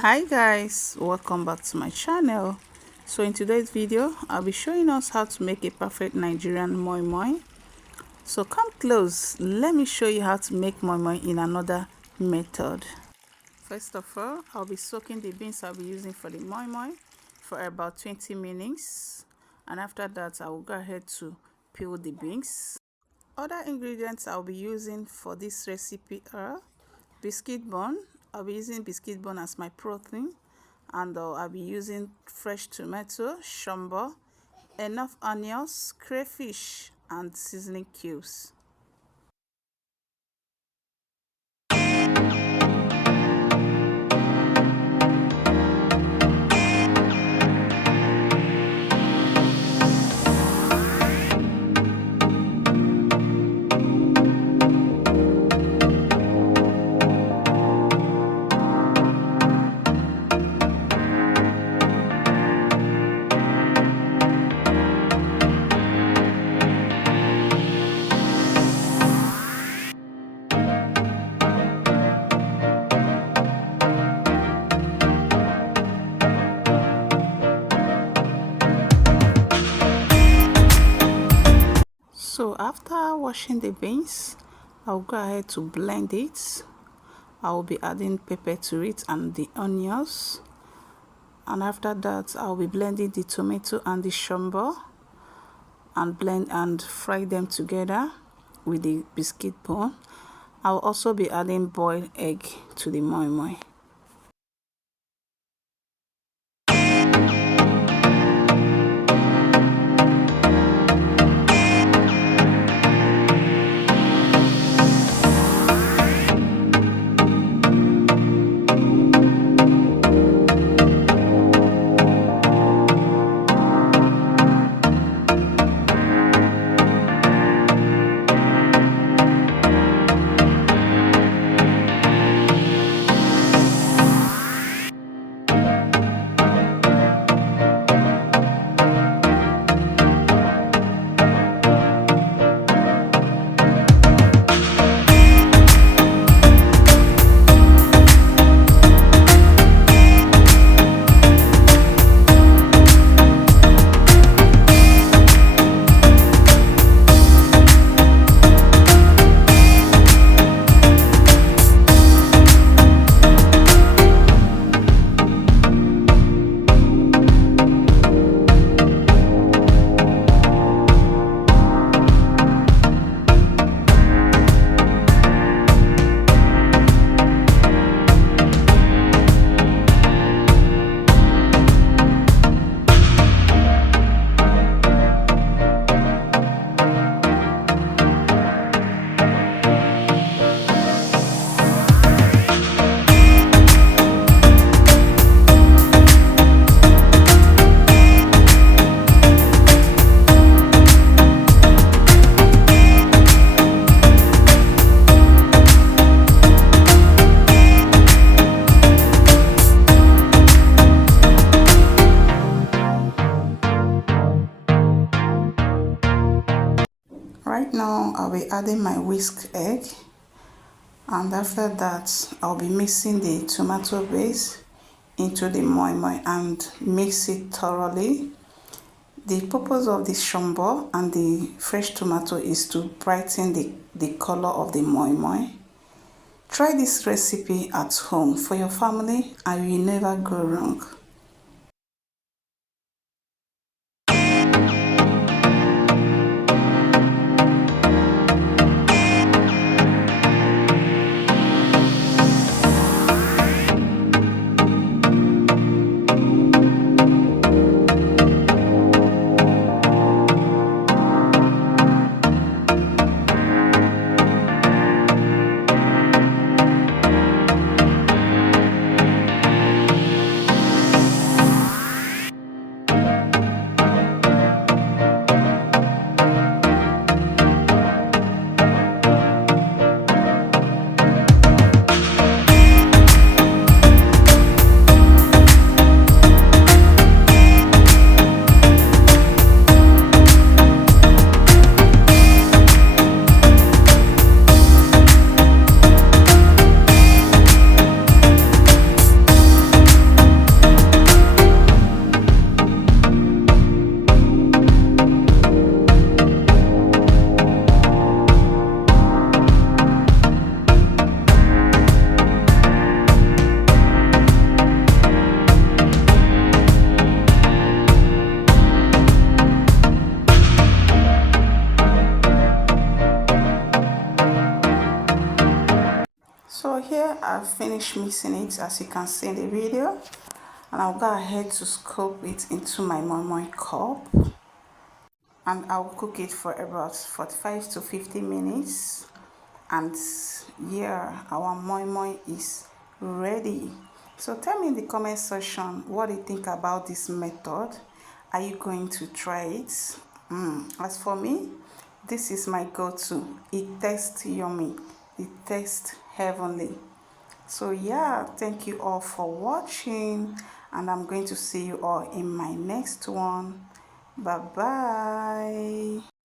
Hi guys, welcome back to my channel. So in today's video I'll be showing us how to make a perfect Nigerian moi moi. So come close, let me show you how to make moi moi in another method. First of all, I'll be soaking the beans I'll be using for the moi moi for about 20 minutes, and after that I will go ahead to peel the beans. Other ingredients I'll be using for this recipe are biscuit bone. I'll be using biscuit bone as my protein, and I'll be using fresh tomato, shombo, enough onions, crayfish, and seasoning cubes. So after washing the beans, I'll go ahead to blend it. I will be adding pepper to it and the onions, and after that I'll be blending the tomato and the shombo and blend and fry them together with the biscuit bone. I'll also be adding boiled egg to the moi moi. Right now I'll be adding my whisked egg, and after that I'll be mixing the tomato base into the moi moi and mix it thoroughly. The purpose of the shombo and the fresh tomato is to brighten the color of the moi moi. Try this recipe at home for your family and you will never go wrong. So here I've finished mixing it, as you can see in the video, and I'll go ahead to scoop it into my moi moi cup, and I'll cook it for about 45 to 50 minutes. And yeah, our moi moi is ready. So tell me in the comment section what you think about this method. Are you going to try it? As for me, this is my go-to. It tastes yummy, it tastes heavenly. So yeah, thank you all for watching, and I'm going to see you all in my next one. Bye bye.